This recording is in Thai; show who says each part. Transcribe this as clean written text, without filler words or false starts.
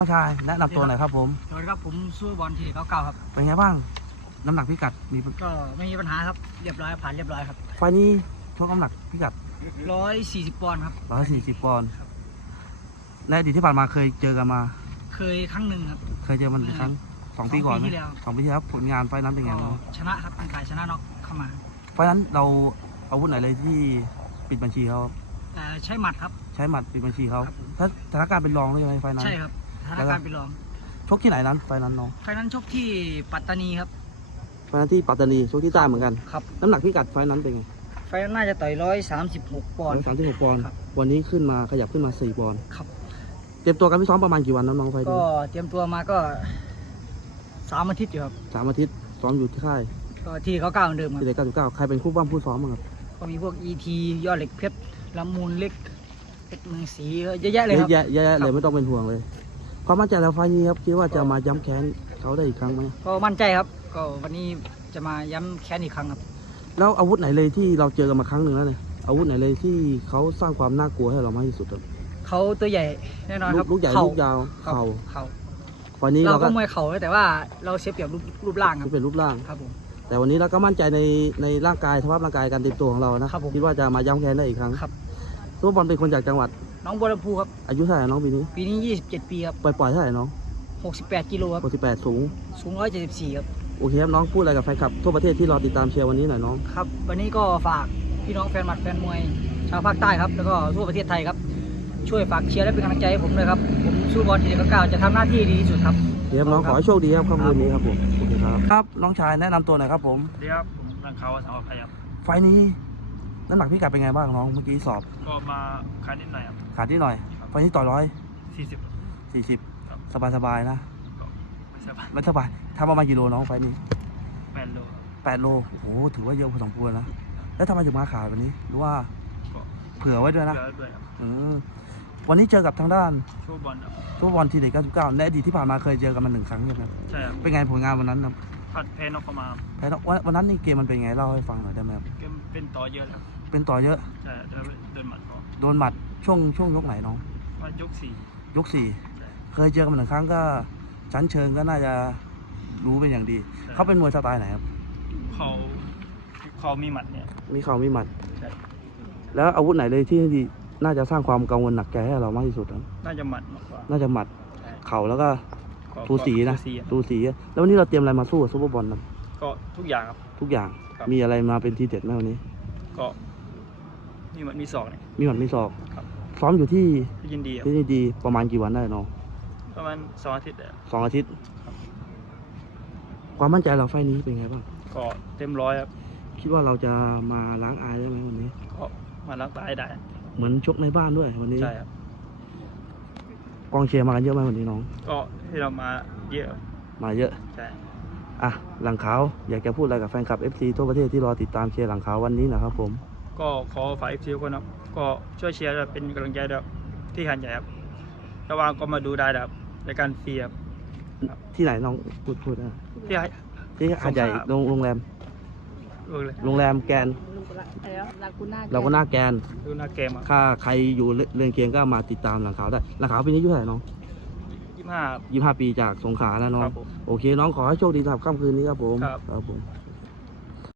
Speaker 1: น้องชายแนะนำตัวหน่อยครับผม
Speaker 2: สวัสดีครับผมสู้บอลทีเก้าเก้าครับ
Speaker 1: เป็นไงบ้างน้ำหนักพิกัดมี
Speaker 2: ก็ไม่มีปัญหาครับเรียบร้อยผ่านเรียบร้อยครับ
Speaker 1: ไฟนี้ชกน้ำหนักพิกัด
Speaker 2: 140 ปอนด์ครับ
Speaker 1: 140 ปอนด์ในอดีตที่ผ่านมาเคยเจอกันมา
Speaker 2: เคยครั้งหนึ่งครับ
Speaker 1: เคยเจอมันกี่ครั้ง2 ปีก่อนไหม2 ปีที่แล้วผลงานไฟนั้นเป็นไงบ้าง
Speaker 2: ชนะครับเป็นฝ่ายชนะน็อกเข้ามา
Speaker 1: ไฟนั้นเราอาวุธไหนเลยที่ปิดบัญชีเขา
Speaker 2: ใช้หมัดครับ
Speaker 1: ใช้หมัดปิดบัญชีเขาถ้าสถานการณ์เป็นรองเลยไหมไฟนั้น
Speaker 2: ใช่ครับสถานการณ์เป็นรอง
Speaker 1: ชกที่ไหนนั้นไฟนั้นน้อง
Speaker 2: ไฟนั้นชกที่ปัตตานีครับ
Speaker 1: ไฟนั้นที่ปัตตานีชกที่ใต้เหมือนกัน
Speaker 2: ครับ
Speaker 1: น้ำหนักพิกัดไฟนั้นเป็นไง
Speaker 2: ไฟนั้นน่าจะต่อย136 ปอนด์
Speaker 1: 136 ปอนด์วันนี้ขึ้นมาขยับขึ้นมา4 ปอนด์
Speaker 2: ครับ
Speaker 1: เตรียมตัวการฟิตซ้อมประมาณกี่วันน้องไฟ
Speaker 2: ก็เตรียมตัวมาก็3 อาทิตย์อยู่ครับ
Speaker 1: 3 อาทิตย์ซ้อมอยู่ที่ค่าย
Speaker 2: ก็ที่เขาก้าวเหมือนเดิมครับ
Speaker 1: ที่99ใครเป็นคู่บ้างผู้ซ้อมบ้างครับ
Speaker 2: ก็มีพวก ET ยอดเหล็กเพชรลำมูลเล็กเพชรเมืองศรีเยอะแยะเลยครับ
Speaker 1: เยอะแยะเลยไม่ต้องเป็นห่วงเลยความมั่นใจแล้วไฟนี้ครับคิดว่าจะมาย้ำแค้นเขาได้อีกครั้งไหม
Speaker 2: ก็มั่นใจครับก็วันนี้จะมาย้ำแค้นอีกครั้งครับ
Speaker 1: แล้วอาวุธไหนเลยที่เราเจอกันมาครั้งหนึ่งแล้วเนี่ยอาวุธไหนเลยที่เขาสร้างความน่ากลัวให้เรามากที่สุดครับ
Speaker 2: เขาตัวใหญ่แน่นอนครับ
Speaker 1: ลูกใหญ่ลูกยาวเข่าวันนี้
Speaker 2: เราก็มวยเข่าแต่ว่าเราเสียเปรียบรูปร่างครับ
Speaker 1: เป็นรูปร่าง
Speaker 2: ครับผม
Speaker 1: แต่วันนี้เราก็มั่นใจในร่างกายสภาพร่างกายการเตรียมตัวของเรานะคิดว่าจะมาย้ำแค้นได้อีกครั้ง
Speaker 2: ครับ
Speaker 1: ตัวบอลเป็นคนจากจังหวัด
Speaker 2: น้องบัวลำพูครับ
Speaker 1: อายุเท่าไหร่น้องปีนี้
Speaker 2: 27 ปีครับ
Speaker 1: ปล่อยเท่าไหร่น้อง
Speaker 2: 68 กิโลครับ
Speaker 1: 68สูง
Speaker 2: 174ครับ
Speaker 1: โอเคครับน้องพูดอะไรกับแฟนคลับทั่วประเทศที่รอติดตามเชียร์วันนี้หน่อยน้อง
Speaker 2: ครับวันนี้ก็ฝากพี่น้องแฟนหมัดแฟนมวยชาวภาคใต้ครับแล้วก็ทั่วประเทศไทยครับช่วยฝากเชียร์และเป็นกำลังใจให้ผมด้วยครับผมสู้บอลทีเก้าจะทำหน้าที่ดีที่สุดครับ
Speaker 1: เดี๋ยวน้องขอให้โชคดีครับค่ำคืนนี้ครับผมโอเคครับน้องชายแนะนำตัวหน่อยครับผม
Speaker 3: เดี๋ยวผมรังเขาสาวพยับ
Speaker 1: ไฟนี้น้ำหนักพิกัดเป็นไงบ้างน้องเมื่อกี้สอบ
Speaker 3: ก็มาขาดนิดหน่อยครับ
Speaker 1: ขาดนิดหน่อยไฟนี้ต่อ
Speaker 3: 40
Speaker 1: สบายนะ
Speaker 3: ไม่สบาย
Speaker 1: ทำประมาณกี่โลน้องไฟนี้
Speaker 3: 8 โล
Speaker 1: 8 โลโอ้โหถือว่าเยอะพอสมควรนะแล้วทำไมถึงมาขาดวันนี้หรือว่าเผื่อไว้ด้วยนะวันนี้เจอกับทางด้าน
Speaker 3: ชั่ว
Speaker 1: บอลทีเด็ก99ในอดีตที่ผ่านมาเคยเจอกันมา1 ครั้งใช่ไหม
Speaker 3: ใช่ครับ
Speaker 1: เป็นไงผลงานวันนั้นครับ
Speaker 3: ผัดแพ้นอกเข้ามา
Speaker 1: แพ้วันนั้นนี่เกมมันเป็นไงเล่าให้ฟังหน่อยได้ไหมครับ
Speaker 3: เกมเป็นต่อเยอะครับ
Speaker 1: เป็นต่อเยอะ
Speaker 3: ใช่แล้วโดนหมัด
Speaker 1: ช่วงยกไหนน้อง
Speaker 3: ยก
Speaker 1: 4เคยเจอกันมา1 ครั้งก็ชั้นเชิงก็น่าจะรู้เป็นอย่างดีเขาเป็นมวยสไตล์ไหนครับ
Speaker 3: เขามีหมัดเนี่ย
Speaker 1: มีเข่ามีหมัดแล้วอาวุธไหนเลยที่น่าจะสร้างความกังวลหนักใจให้เรามากที่สุด
Speaker 3: น่าจะหมัดมากกว่า
Speaker 1: น่าจะหมัดเข่าแล้วก็ทูสีนะทูสีแล้ววันนี้เราเตรียมอะไรมาสู้กับซุปเปอร์บอลนะ
Speaker 3: ก็ทุกอย่างครับ
Speaker 1: ทุกอย่างมีอะไรมาเป็นทีเด็ดไหมวันนี้
Speaker 3: ก็มีหมัดมีศอกเนี่ย
Speaker 1: มีหมัดมีศอกซ้อมอยู่ที่
Speaker 3: ยิน
Speaker 1: ดีประมาณกี่วันได้น้อง
Speaker 3: ประมาณ2 อาทิตย์
Speaker 1: 2 อาทิตย์ความมั่นใจเราไฟนี้เป็นไงบ้าง
Speaker 3: ก็เต็ม100ครับ
Speaker 1: คิดว่าเราจะมาล้างอายได้ไหมวันนี้
Speaker 3: ก็มาล้างตายได้
Speaker 1: เหมือนชกในบ้านด้วยวันนี้
Speaker 3: ใช่ครับ
Speaker 1: กองเชียร์มากันเยอะไหมวันนี้น้อง
Speaker 3: ก็ที่เรามาเยอะใช่
Speaker 1: หลังขาวอยากจะพูดอะไรกับแฟนคลับ FC ทั่วประเทศที่รอติดตามเชียร์หลังขาววันนี้นะครับผม
Speaker 3: ก็ขอฝาก FC ทุกคนครับก็ช่วยเชียร์เป็นกำลังใจด้วยที่หันใหญ่ครับระหว่างก็มาดูได้ครับในการฟรีครับ
Speaker 1: ที่ไหนน้องพูดนะที่หาดใหญ่โรงแรมแกนเราก็หน้าแกนถ้าใครอยู่เรือนเคียงก็มาติดตามหลังขาวได้หลังขาวปีนี้อายุเท่าไหร่น้อง25 ปีจากสงขลาแล้วน้องโอเคน้องขอให้โชคดีสำหรับค่ำคืนนี้ครับผม